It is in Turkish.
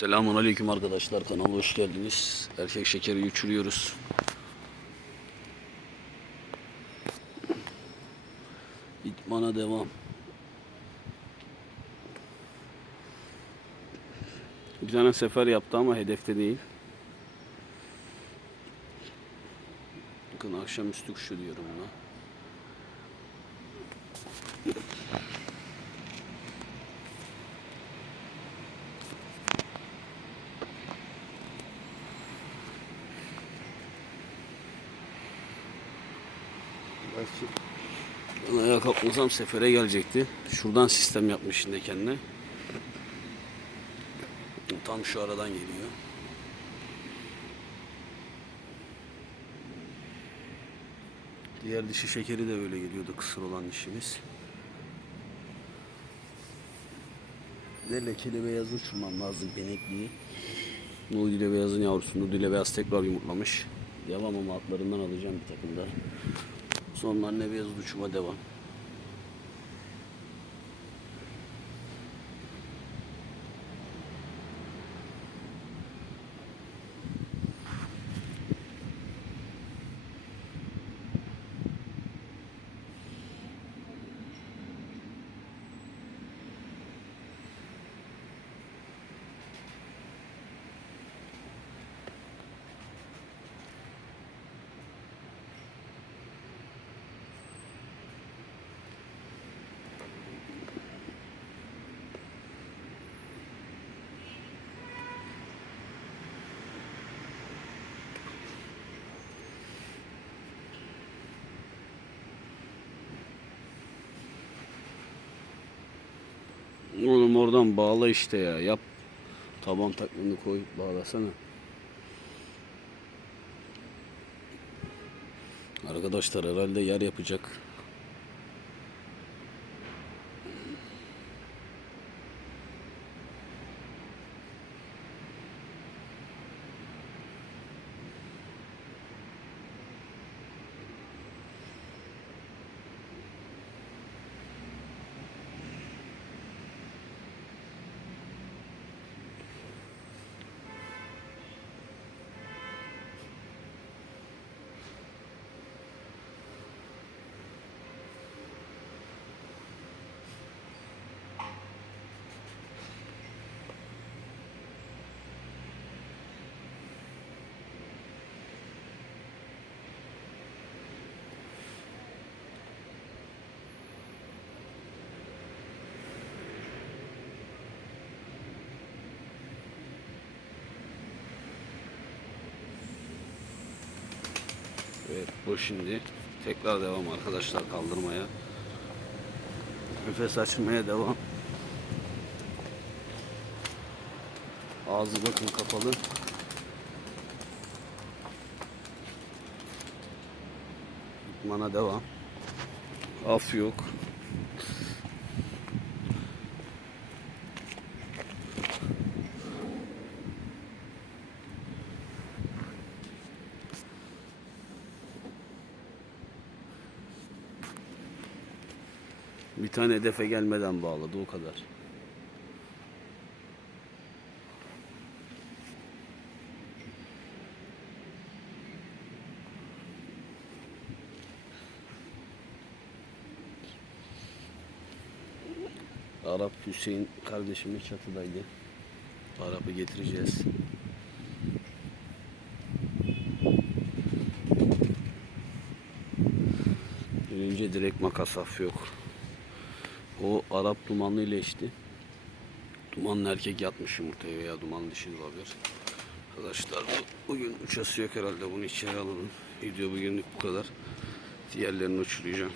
Selamun Aleyküm arkadaşlar kanala hoş geldiniz. Erkek şekeri uçuruyoruz. İtmana devam. Bir tane sefer yaptı ama hedefte değil. Bakın akşamüstü kuşu diyorum buna. Ben ayağa kalkmasam sefere gelecekti. Şuradan sistem yapmış şimdi kendine. Tam şu aradan geliyor. Diğer dişi şekeri de böyle geliyordu kısır olan dişimiz. Ne lekeli beyaz uçurmam lazım benekliği. Nuh dile beyazın yavrusunu dile beyaz tekrar yumurtlamış. Devam ama altlarından alacağım bir takım daha. Sonra anne beyaz uçuma devam. Oğlum oradan bağla işte ya. Yap. Taban taklını koy bağlasana. Arkadaşlar herhalde yer yapacak. Evet bu şimdi tekrar devam arkadaşlar kaldırmaya. Nefes açmaya devam. Ağzı bakın kapalı. Mana devam. Af yok. Bir tane hedefe gelmeden bağladı o kadar. Arap Hüseyin kardeşimiz çatıdaydı. Arap'ı getireceğiz. Önce direkt makas af yok. O Arap dumanlı ile eşti. Dumanlı erkek yatmış yumurtaya veya dumanlı dişi olabilir. Arkadaşlar bu, bugün uçası yok herhalde bunu içeri alalım. Video bugünlük bu kadar. Diğerlerini uçuracağım.